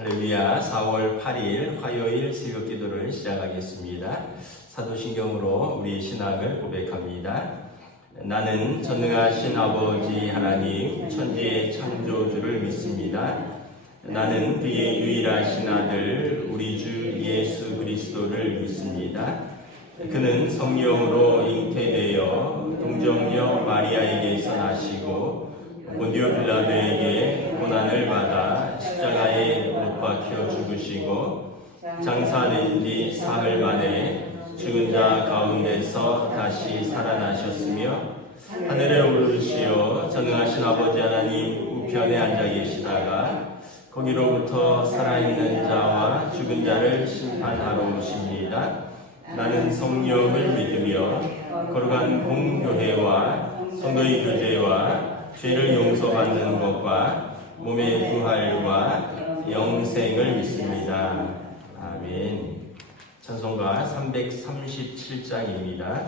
할렐루야. 4월 8일 화요일 새벽 기도를 시작하겠습니다. 사도신경으로 우리 신앙을 고백합니다. 나는 전능하신 아버지 하나님 천지의 창조주를 믿습니다. 나는 그의 유일하신 아들 우리 주 예수 그리스도를 믿습니다. 그는 성령으로 잉태되어 동정녀 마리아에게서 나시고 본디오 빌라도에게 고난을 받아 십자가에 못 박혀 죽으시고 장사된 지 사흘 만에 죽은 자 가운데서 다시 살아나셨으며 하늘에 오르시어 전능하신 아버지 하나님 우편에 앉아 계시다가 거기로부터 살아있는 자와 죽은 자를 심판하러 오십니다. 나는 성령을 믿으며 거룩한 공교회와 성도의 교제와 죄를 용서받는 것과 몸의 부활과 영생을 믿습니다. 아멘. 찬송가 337장입니다.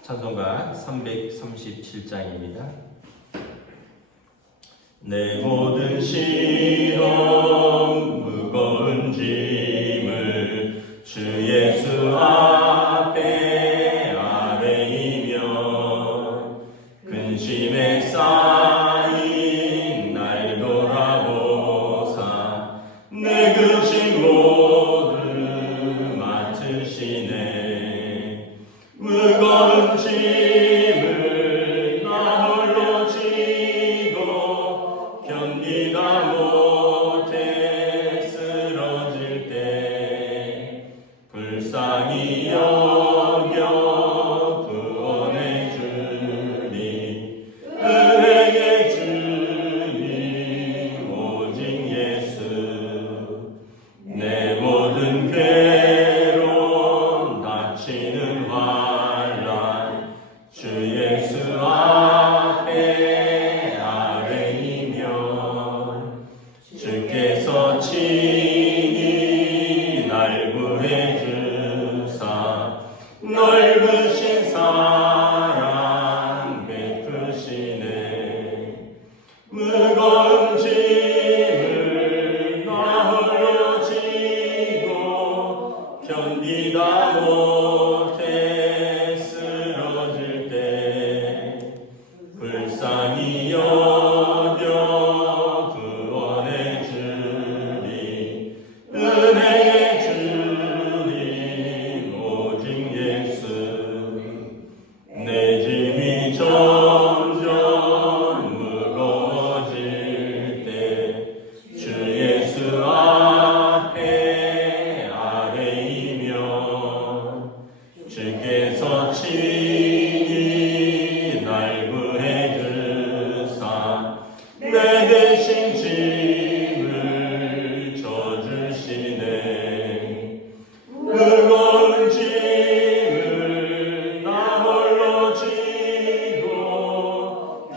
찬송가 337장입니다. 내 모든 시험 무거운 짐을 주 예수 앞에 아뢰이며 근심에 쌓인 날 돌아보사 내 근심 모두 맡으시네. 무거운 짐을 나 홀로 지고 견디다 못해 쓰러질 때 불쌍히 여겨 구원해 주니 은혜의 주님 오직 예수. 내 모든 괴로움 닥치는 환난 주 예수 앞에 아뢰이면 주께서 친히 날 구해 주사 넓으신 사랑 베푸시네. 무거운 짐을 나 홀로 지고 견디다 못해 쓰러질 때 불쌍히 여겨 구원해 주니 은혜의 주님 오직 예수. 내 짐이 점점 무거워질 때 주 예수 앞에 아뢰이면 주께서 친히 날 구해 주사 내 대신 짐을 져주시네. 무거운 짐을 나 홀로 지고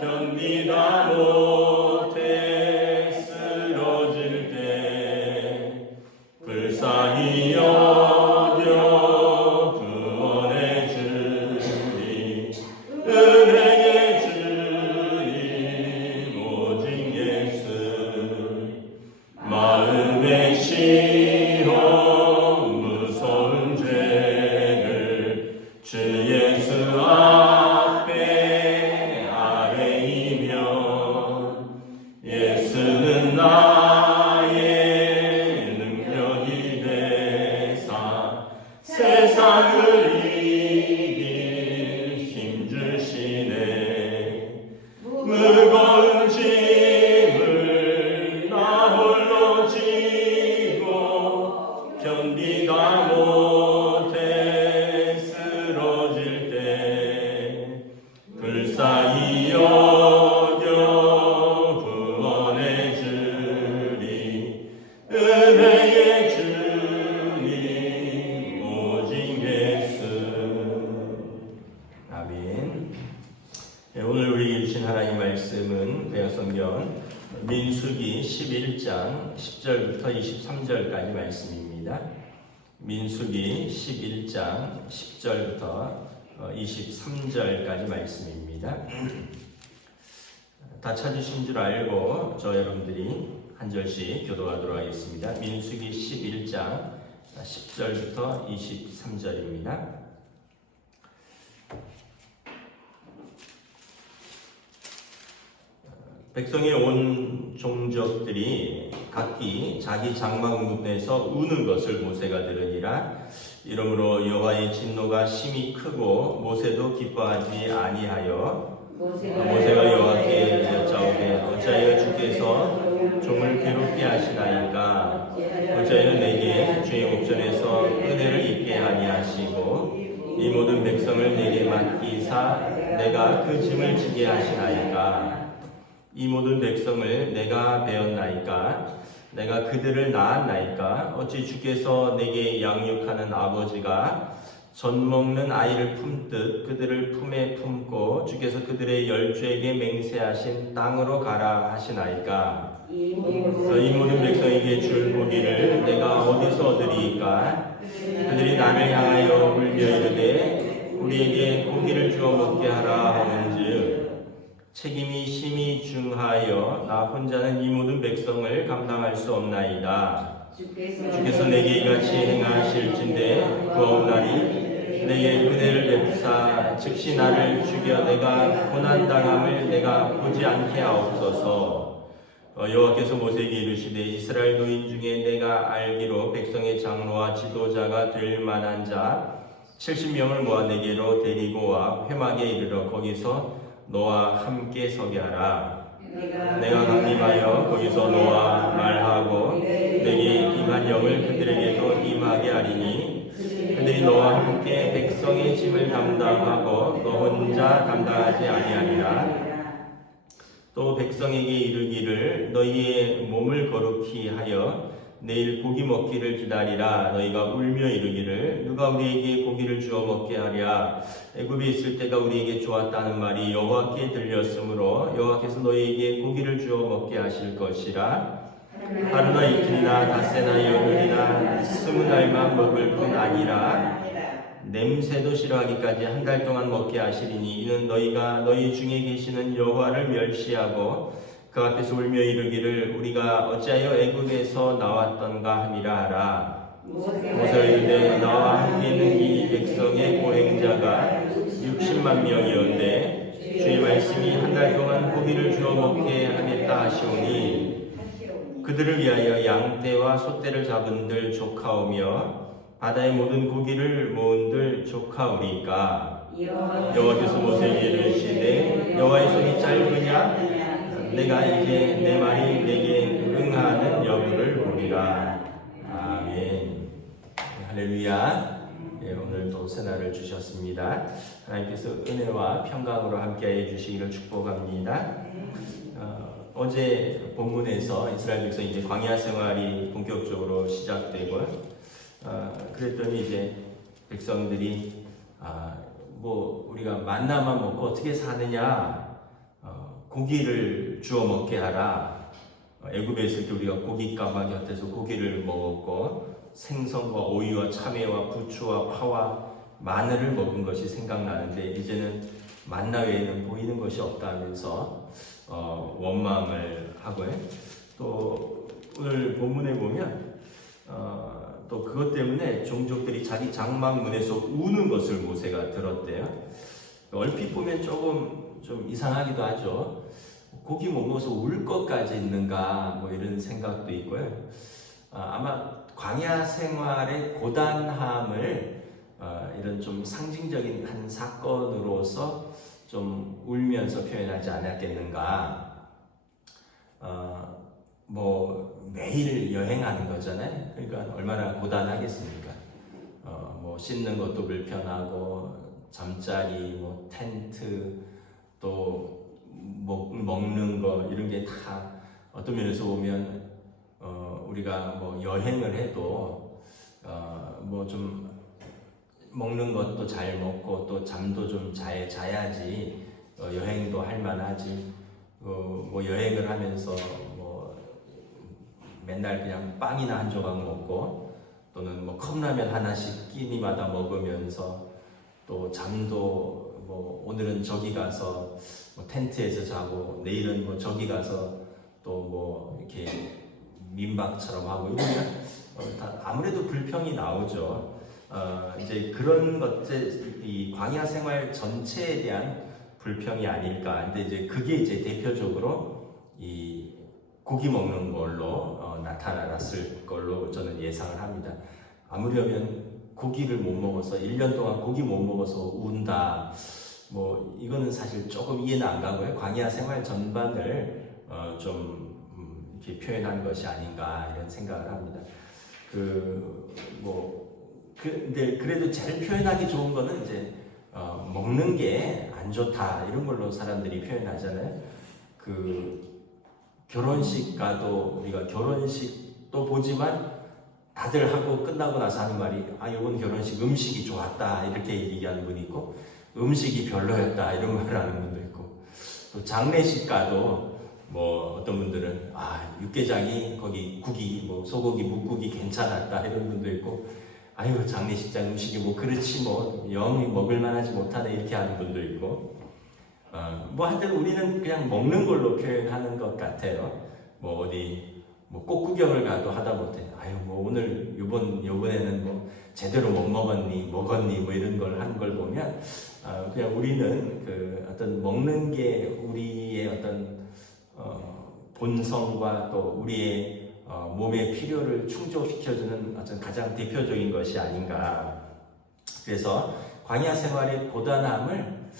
견디다 못해 쓰러질 때 불쌍히 여겨 구원해 주니 은혜의 주님 오직 예수. 마음의 시험 무서운 죄를 주 예수 앞에 아뢰이면 예수는 나의 능력이 되사 세상을 이길 힘 주시네. 무거운 짐을 나 홀로 지고 견디다 못해 쓰러질 때 불쌍히 여겨 구원해 주니 은혜의 주님 오직 예수. 아멘. 오늘 우리에게 주신 하나님 말씀은 구약성경 민수기 11장 10절부터 23절까지 말씀입니다. 민수기 11장 10절부터 23절까지 말씀입니다. 다 찾으신 줄 알고 저 여러분들이 한 절씩 교도하도록 하겠습니다. 민수기 11장 10절부터 23절입니다. 백성의 온 종족들이 각기 자기 장막문에서 우는 것을 모세가 들으니라. 이러므로 여호와의 진노가 심히 크고 모세도 기뻐하지 아니하여 모세가 여호와께 여짜오되 어찌하여 주께서 종을 괴롭게 하시나이까? 어찌하여 내게 주의 목전에서 은혜를 입게 아니하시고 이 모든 백성을 내게 맡기사 내가 그 짐을 지게 하시나이까? 이 모든 백성을 내가 배웠나이까? 내가 그들을 낳았나이까? 어찌 주께서 내게 양육하는 아버지가 젖 먹는 아이를 품듯 그들을 품에 품고 주께서 그들의 열조에게 맹세하신 땅으로 가라 하시나이까? 이 모든 백성에게 줄 고기를 내가 어디서 얻으리이까? 그들이 나를 향하여 울며 이르되 우리에게 고기를 주어 먹게 하라 하는즉 책임이 심히 중하여 나 혼자는 이 모든 백성을 감당할 수 없나이다. 주께서 내게 이같이 행하실진대 구하옵나니 내게 은혜를 베푸사 즉시 나를 죽여 내가 고난당함을 내가 보지 않게 하옵소서. 여호와께서 모세에게 이르시되 이스라엘 노인 중에 내가 알기로 백성의 장로와 지도자가 될 만한 자 70명을 모아 내게로 데리고 와 회막에 이르러 거기서 너와 함께 서게 하라. 내가 강림하여 거기서 너와 말하고 내게 임한 영을 그들에게도 임하게 하리니 그들이 너와 함께 백성의 짐을 담당하고 너 혼자 담당하지 아니하리라. 또 백성에게 이르기를 너희의 몸을 거룩히 하여 내일 고기 먹기를 기다리라. 너희가 울며 이르기를 누가 우리에게 고기를 주어 먹게 하랴. 애굽에 있을 때가 우리에게 좋았다는 말이 여호와께 들렸으므로 여호와께서 너희에게 고기를 주어 먹게 하실 것이라. 하루나 이틀이나 닷새나 열흘이나 20날만 먹을 뿐 아니라 냄새도 싫어하기까지 한 달 동안 먹게 하시리니 이는 너희가 너희 중에 계시는 여호와를 멸시하고 그 앞에서 울며 이르기를 우리가 어찌하여 애굽에서 나왔던가 함이라 하라. 모세가 이르되 나와 함께 있는 이 백성의 보행자가 60만 명이었는데 주의 말씀이 한 달 동안 고기를 주어 먹게 하겠다 하시오니 그들을 위하여 양떼와 소떼를 잡은들 조카오며 바다의 모든 고기를 모은들 조카오리까? 여호와께서 모세에게 이르시되 여호와의 손이 짧으냐? 내가 이제 내 말이 내게 응하는 여부를 보리라. 아멘. 할렐루야. 오늘도 새날을 주셨습니다. 하나님께서 은혜와 평강으로 함께해 주시기를 축복합니다. 어제 본문에서 이스라엘 백성이 이제 광야 생활이 본격적으로 시작되고 그랬더니 이제 백성들이 뭐 우리가 만나만 먹고 어떻게 사느냐, 고기를 주워 먹게 하라. 애굽에 있을 때 우리가 고기 까마귀 곁에서 고기를 먹었고 생선과 오이와 참외와 부추와 파와 마늘을 먹은 것이 생각나는데 이제는 만나 외에는 보이는 것이 없다면서 원망을 하고요. 또 오늘 본문에 보면 또 그것 때문에 종족들이 자기 장막문에서 우는 것을 모세가 들었대요. 얼핏 보면 조금 좀 이상하기도 하죠. 고기 못 먹어서 울 것까지 있는가 뭐 이런 생각도 있고요. 아마 광야 생활의 고단함을 이런 좀 상징적인 한 사건으로서 좀 울면서 표현하지 않았겠는가. 뭐 매일 여행하는 거잖아요. 그러니까 얼마나 고단하겠습니까? 뭐 씻는 것도 불편하고 잠자리, 뭐 텐트, 또 먹는 거 이런 게 다 어떤 면에서 보면 우리가 뭐 여행을 해도 뭐 좀 먹는 것도 잘 먹고 또 잠도 좀 잘 자야지 여행도 할 만하지. 뭐 여행을 하면서 뭐 맨날 그냥 빵이나 한 조각 먹고 또는 뭐 컵라면 하나씩 끼니마다 먹으면서 또 잠도 뭐 오늘은 저기 가서 뭐 텐트에서 자고 내일은 뭐 저기 가서 또 뭐 이렇게 민박처럼 하고 이러면 아무래도 불평이 나오죠. 이제 그런 것들, 이 광야 생활 전체에 대한 불평이 아닐까. 근데 이제 그게 이제 대표적으로 이 고기 먹는 걸로 나타났을 걸로 저는 예상을 합니다. 아무려면 고기를 못 먹어서 1년 동안 고기 못 먹어서 운다. 뭐 이거는 사실 조금 이해는 안 가고요. 광야 생활 전반을 좀 이렇게 표현한 것이 아닌가 이런 생각을 합니다. 근데 그래도 제일 표현하기 좋은 거는 이제 먹는 게 안 좋다 이런 걸로 사람들이 표현하잖아요. 결혼식 가도 우리가 결혼식도 보지만 다들 하고 끝나고 나서 하는 말이 이번 결혼식 음식이 좋았다 이렇게 얘기하는 분이 있고 음식이 별로였다 이런 말을 하는 분도 있고 또 장례식 가도 뭐 어떤 분들은 육개장이 거기 국이 뭐 소고기 묵국이 괜찮았다 이런 분도 있고 장례식장 음식이 뭐 그렇지 뭐 영이 먹을만하지 못하네 이렇게 하는 분도 있고 하여튼 우리는 그냥 먹는 걸로 표현하는 것 같아요. 뭐 어디 뭐 꽃구경을 가도 하다 못해 뭐 오늘 요번에는 뭐 제대로 못 먹었니 뭐 이런 걸 하는 걸 보면 그냥 우리는 어떤 먹는 게 우리의 어떤 본성과 또 우리의 몸의 필요를 충족시켜주는 어떤 가장 대표적인 것이 아닌가. 그래서 광야 생활의 고단함을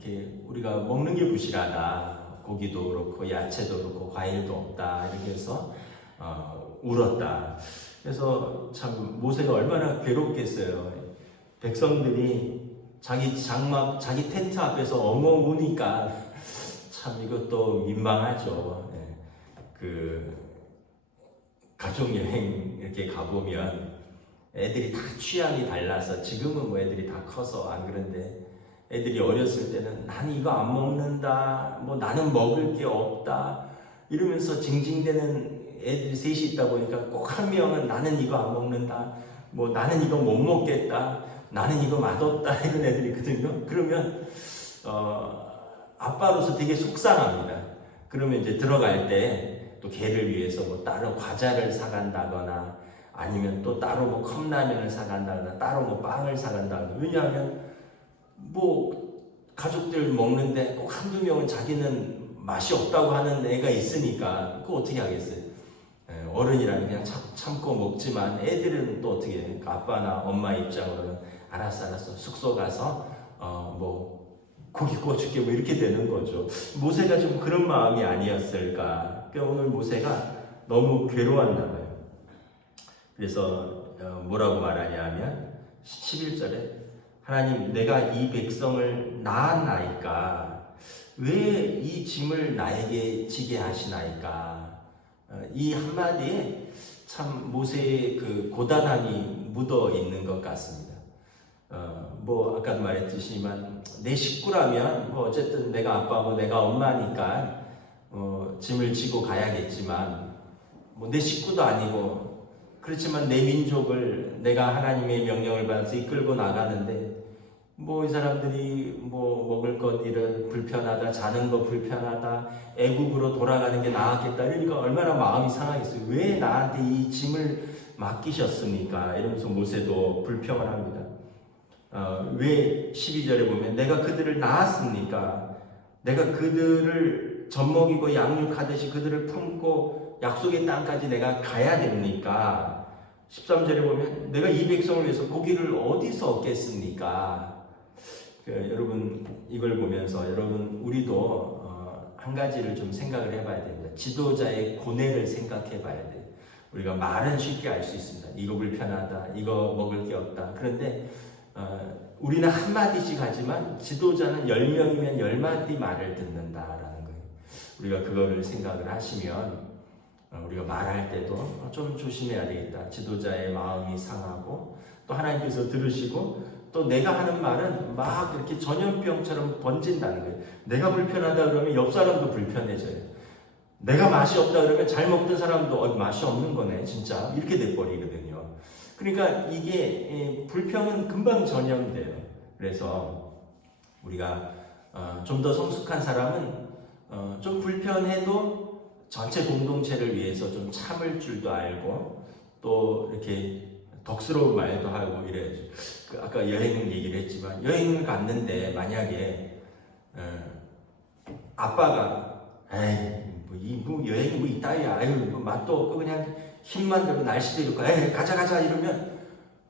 이렇게 우리가 먹는 게 부실하다. 고기도 그렇고 야채도 그렇고 과일도 없다. 이렇게 해서 울었다. 그래서 참 모세가 얼마나 괴롭겠어요. 백성들이 자기 장막, 자기 텐트 앞에서 엉엉 우니까 참 이것도 민망하죠. 가족여행 이렇게 가보면 애들이 다 취향이 달라서 지금은 뭐 애들이 다 커서 안 그런데 애들이 어렸을 때는 나는 이거 안 먹는다, 뭐 나는 먹을 게 없다 이러면서 징징대는 애들이 셋이 있다 보니까 꼭 한 명은 나는 이거 안 먹는다, 뭐 나는 이거 못 먹겠다, 나는 이거 맛없다 이런 애들이 있거든요. 그러면 아빠로서 되게 속상합니다. 그러면 이제 들어갈 때 또 걔를 위해서 뭐 따로 과자를 사간다거나 아니면 또 따로 뭐 컵라면을 사간다거나 따로 뭐 빵을 사간다거나. 왜냐하면 뭐 가족들 먹는데 꼭 한두 명은 자기는 맛이 없다고 하는 애가 있으니까 그거 어떻게 하겠어요. 어른이라면 그냥 참고 먹지만 애들은 또 어떻게 해요. 아빠나 엄마 입장으로는 알았어 숙소 가서 뭐 고기 구워줄게 뭐 이렇게 되는 거죠. 모세가 좀 그런 마음이 아니었을까. 그러니까 오늘 모세가 너무 괴로웠나 봐요. 그래서 뭐라고 말하냐 하면 11절에 하나님 내가 이 백성을 낳았나이까 왜 이 짐을 나에게 지게 하시나이까. 이 한마디에 참 모세의 그 고단함이 묻어 있는 것 같습니다. 뭐 아까도 말했듯이만 내 식구라면 뭐 어쨌든 내가 아빠고 내가 엄마니까 짐을 지고 가야겠지만 뭐 내 식구도 아니고 그렇지만 내 민족을 내가 하나님의 명령을 받아서 이끌고 나가는데 뭐 이 사람들이 뭐 먹을 것 이런 불편하다, 자는 거 불편하다, 애국으로 돌아가는 게 나았겠다 그러니까 얼마나 마음이 상하겠어요. 왜 나한테 이 짐을 맡기셨습니까? 이러면서 모세도 불평을 합니다. 왜 12절에 보면 내가 그들을 낳았습니까? 내가 그들을 젖먹이고 양육하듯이 그들을 품고 약속의 땅까지 내가 가야 됩니까? 13절에 보면 내가 이 백성을 위해서 고기를 어디서 얻겠습니까? 여러분 이걸 보면서 여러분 우리도 한 가지를 좀 생각을 해봐야 됩니다. 지도자의 고뇌를 생각해 봐야 돼요. 우리가 말은 쉽게 알 수 있습니다. 이거 불편하다, 이거 먹을 게 없다. 그런데 우리는 한마디씩 하지만 지도자는 10명이면 10마디 말을 듣는다라는 거예요. 우리가 그거를 생각을 하시면 우리가 말할 때도 좀 조심해야 되겠다. 지도자의 마음이 상하고 또 하나님께서 들으시고 또 내가 하는 말은 막 그렇게 전염병처럼 번진다는 거예요. 내가 불편하다 그러면 옆 사람도 불편해져요. 내가 맛이 없다 그러면 잘 먹던 사람도 맛이 없는 거네 진짜 이렇게 돼버리거든요. 그러니까 이게 불평은 금방 전염돼요. 그래서 우리가 좀 더 성숙한 사람은 좀 불편해도 전체 공동체를 위해서 좀 참을 줄도 알고 또 이렇게 덕스러운 말도 하고 이래야죠. 아까 여행 얘기를 했지만 여행을 갔는데 만약에 아빠가 에이 뭐 여행이 뭐 이따위야 아유 뭐 맛도 없고 그냥 힘만 들고 날씨도 이렇고 에이 가자 이러면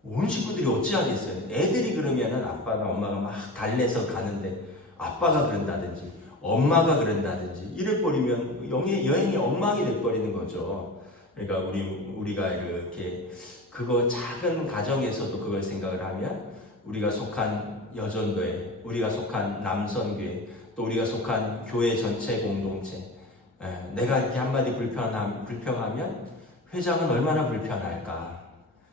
온 식구들이 어찌하겠어요. 애들이 그러면은 아빠가 엄마가 막 달래서 가는데 아빠가 그런다든지 엄마가 그런다든지 이래버리면 여행이 엉망이 돼버리는 거죠. 그러니까 우리가 이렇게 그거 작은 가정에서도 그걸 생각을 하면 우리가 속한 여전도회, 우리가 속한 남선교회, 또 우리가 속한 교회 전체 공동체, 내가 이렇게 한마디 불평하면 회장은 얼마나 불편할까.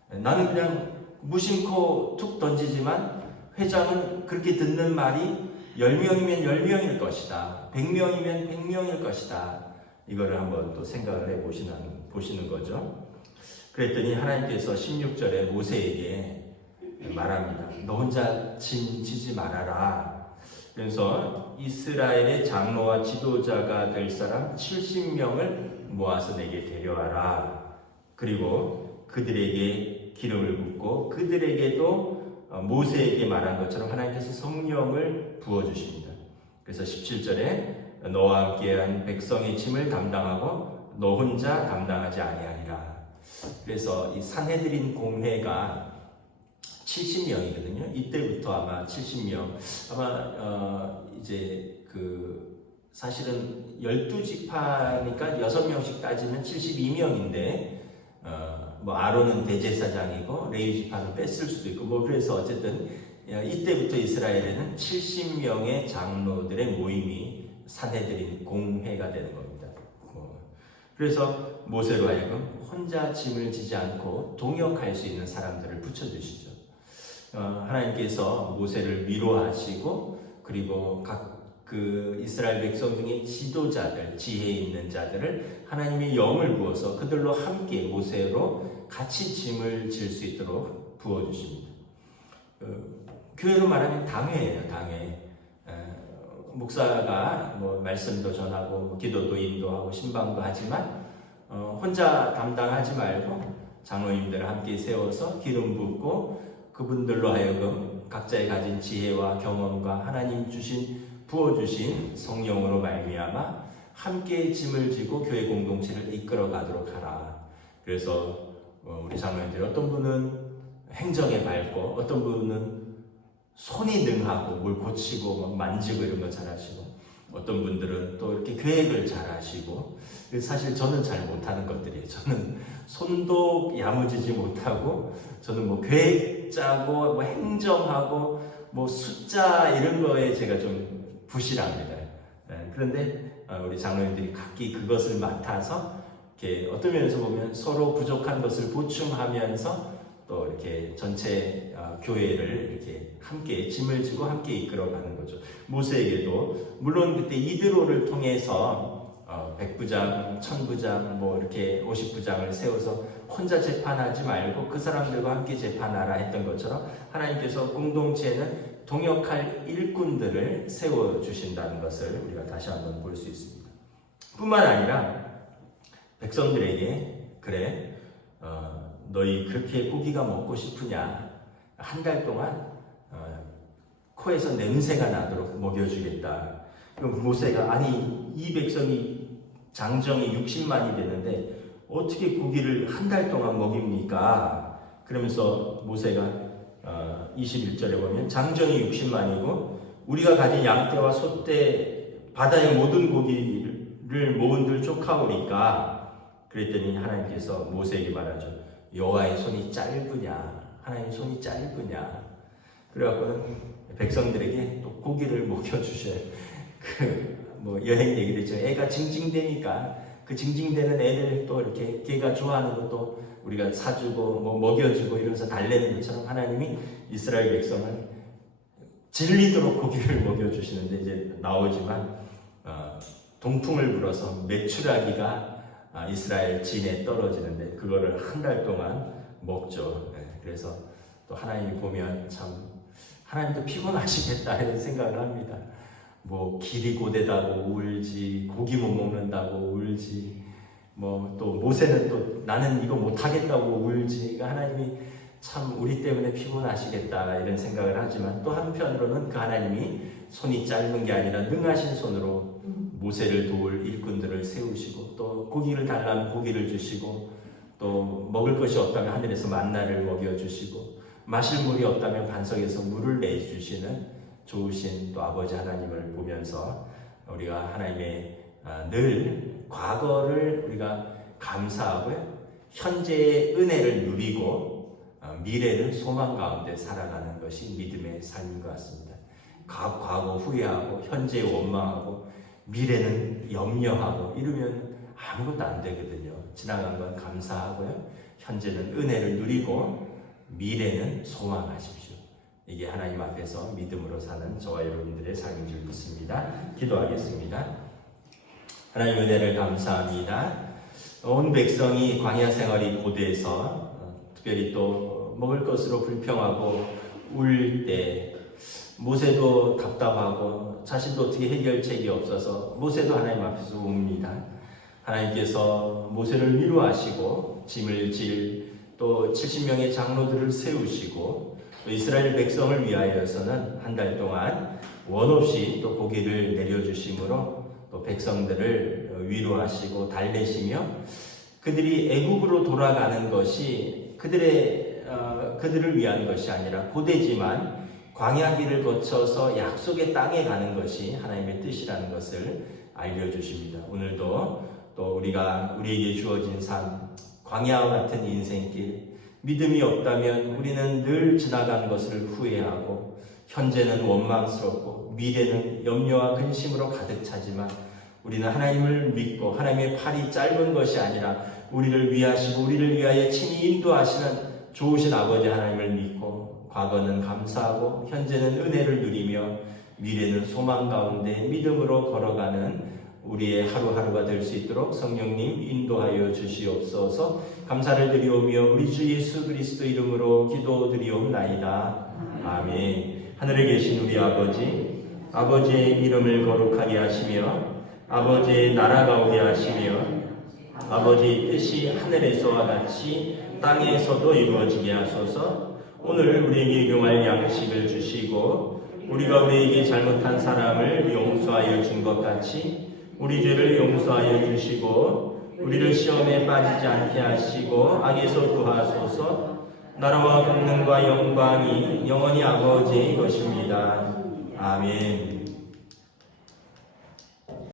나는 그냥 무심코 툭 던지지만 회장은 그렇게 듣는 말이 10명이면 10명일 것이다. 100명이면 100명일 것이다. 이거를 한번 또 생각을 보시는 거죠. 그랬더니 하나님께서 16절에 모세에게 말합니다. 너 혼자 짐 지지 말아라. 그래서 이스라엘의 장로와 지도자가 될 사람 70명을 모아서 내게 데려와라. 그리고 그들에게 기름을 붓고 그들에게도 모세에게 말한 것처럼 하나님께서 성령을 부어주십니다. 그래서 17절에 너와 함께한 백성의 짐을 담당하고 너 혼자 담당하지 아니하리라. 그래서 이 산헤드린 공회가 70명이거든요. 이때부터 아마 70명, 아마 이제 사실은 12지파니까 6명씩 따지면 72명인데 뭐 아론은 대제사장이고 레위 지파는 뺐을 수도 있고 뭐 그래서 어쨌든 이때부터 이스라엘에는 70명의 장로들의 모임이 산헤드린 공회가 되는 겁니다. 그래서 모세로 하여금 혼자 짐을 지지 않고 동역할 수 있는 사람들을 붙여주시죠. 하나님께서 모세를 위로하시고 그리고 각 이스라엘 백성 중에 지도자들, 지혜 있는 자들을 하나님의 영을 부어서 그들로 함께 모세로 같이 짐을 질 수 있도록 부어주십니다. 교회로 말하면 당회예요, 당회. 목사가 뭐 말씀도 전하고 기도도 인도하고 신방도 하지만 혼자 담당하지 말고 장로님들을 함께 세워서 기름 붓고 그분들로 하여금 각자의 가진 지혜와 경험과 하나님 부어주신 성령으로 말미암아 함께 짐을 지고 교회 공동체를 이끌어 가도록 하라. 그래서 우리 장로님들이 어떤 분은 행정에 밝고 어떤 분은 손이 능하고 뭘 고치고 막 만지고 이런 거 잘하시고 어떤 분들은 또 이렇게 계획을 잘하시고 사실 저는 잘 못하는 것들이에요. 저는 손도 야무지지 못하고 저는 뭐 계획 짜고 뭐 행정하고 뭐 숫자 이런 거에 제가 좀 부실합니다. 그런데 우리 장로님들이 각기 그것을 맡아서 이렇게 어떤 면에서 보면 서로 부족한 것을 보충하면서 또 이렇게 전체 교회를 이렇게 함께 짐을 지고 함께 이끌어가는 거죠. 모세에게도 물론 그때 이드로를 통해서 100부장, 1000부장, 뭐 이렇게 50부장을 세워서 혼자 재판하지 말고 그 사람들과 함께 재판하라 했던 것처럼 하나님께서 공동체는 동역할 일꾼들을 세워주신다는 것을 우리가 다시 한번 볼 수 있습니다. 뿐만 아니라 백성들에게 그래 너희 그렇게 고기가 먹고 싶으냐 한 달 동안 코에서 냄새가 나도록 먹여주겠다. 그럼 모세가 아니 이 백성이 장정이 60만이 되는데 어떻게 고기를 한 달 동안 먹입니까? 그러면서 모세가 21절에 보면 장정이 60만이고 우리가 가진 양떼와 소떼 바다의 모든 고기를 모은들 쫓아오니까 그랬더니 하나님께서 모세에게 말하죠. 여호와의 손이 짧으냐 하나님 손이 짧으냐 그래갖고는 백성들에게 또 고기를 먹여주셔요. 뭐 여행 얘기도 있죠. 애가 징징대니까 그 징징대는 애들 또 이렇게 걔가 좋아하는 것도 우리가 사주고 뭐 먹여주고 이러면서 달래는 것처럼 하나님이 이스라엘 백성을 질리도록 고기를 먹여주시는데 이제 나오지만 동풍을 불어서 메추라기가 이스라엘 진에 떨어지는데 그거를 한 달 동안 먹죠. 그래서 또 하나님이 보면 참 하나님도 피곤하시겠다 이런 생각을 합니다. 뭐 길이 고되다고 울지, 고기 못 먹는다고 울지, 뭐 또 모세는 또 나는 이거 못하겠다고 울지. 그러니까 하나님이 참 우리 때문에 피곤하시겠다 이런 생각을 하지만 또 한편으로는 그 하나님이 손이 짧은 게 아니라 능하신 손으로 모세를 도울 일꾼들을 세우시고 또 고기를 달라면 고기를 주시고 또 먹을 것이 없다면 하늘에서 만나를 먹여주시고 마실 물이 없다면 반석에서 물을 내주시는 좋으신 또 아버지 하나님을 보면서 우리가 하나님의 늘 과거를 우리가 감사하고요, 현재의 은혜를 누리고 미래는 소망 가운데 살아가는 것이 믿음의 삶인 것 같습니다. 과거 후회하고 현재 원망하고 미래는 염려하고 이러면 아무것도 안 되거든요. 지나간 건 감사하고요, 현재는 은혜를 누리고 미래는 소망하십시오. 이게 하나님 앞에서 믿음으로 사는 저와 여러분들의 삶인 줄 믿습니다. 기도하겠습니다. 하나님 은혜를 감사합니다. 온 백성이 광야 생활이 고되어서 특별히 또 먹을 것으로 불평하고 울 때 모세도 답답하고 자신도 어떻게 해결책이 없어서 모세도 하나님 앞에서 웁니다. 하나님께서 모세를 위로하시고 짐을 질 또 70명의 장로들을 세우시고 또 이스라엘 백성을 위하여서는 한 달 동안 원 없이 또 고기를 내려주심으로 또 백성들을 위로하시고 달래시며 그들이 애국으로 돌아가는 것이 그들을 위한 것이 아니라 고되지만 광야길을 거쳐서 약속의 땅에 가는 것이 하나님의 뜻이라는 것을 알려주십니다. 오늘도 또 우리가 우리에게 주어진 삶, 광야와 같은 인생길, 믿음이 없다면 우리는 늘 지나간 것을 후회하고 현재는 원망스럽고 미래는 염려와 근심으로 가득 차지만 우리는 하나님을 믿고 하나님의 팔이 짧은 것이 아니라 우리를 위하시고 우리를 위하여 친히 인도하시는 좋으신 아버지 하나님을 믿고 과거는 감사하고 현재는 은혜를 누리며 미래는 소망 가운데 믿음으로 걸어가는 우리의 하루하루가 될 수 있도록 성령님 인도하여 주시옵소서. 감사를 드리오며 우리 주 예수 그리스도 이름으로 기도드리옵나이다. 아멘. 하늘에 계신 우리 아버지, 아버지의 이름을 거룩하게 하시며 아버지의 나라가 오게 하시며 아버지의 뜻이 하늘에서와 같이 땅에서도 이루어지게 하소서. 오늘 우리에게 용할 양식을 주시고 우리가 우리에게 잘못한 사람을 용서하여 준 것 같이 우리 죄를 용서하여 주시고 우리를 시험에 빠지지 않게 하시고 악에서 구하소서. 나라와 권능과 영광이 영원히 아버지의 것입니다. 아멘.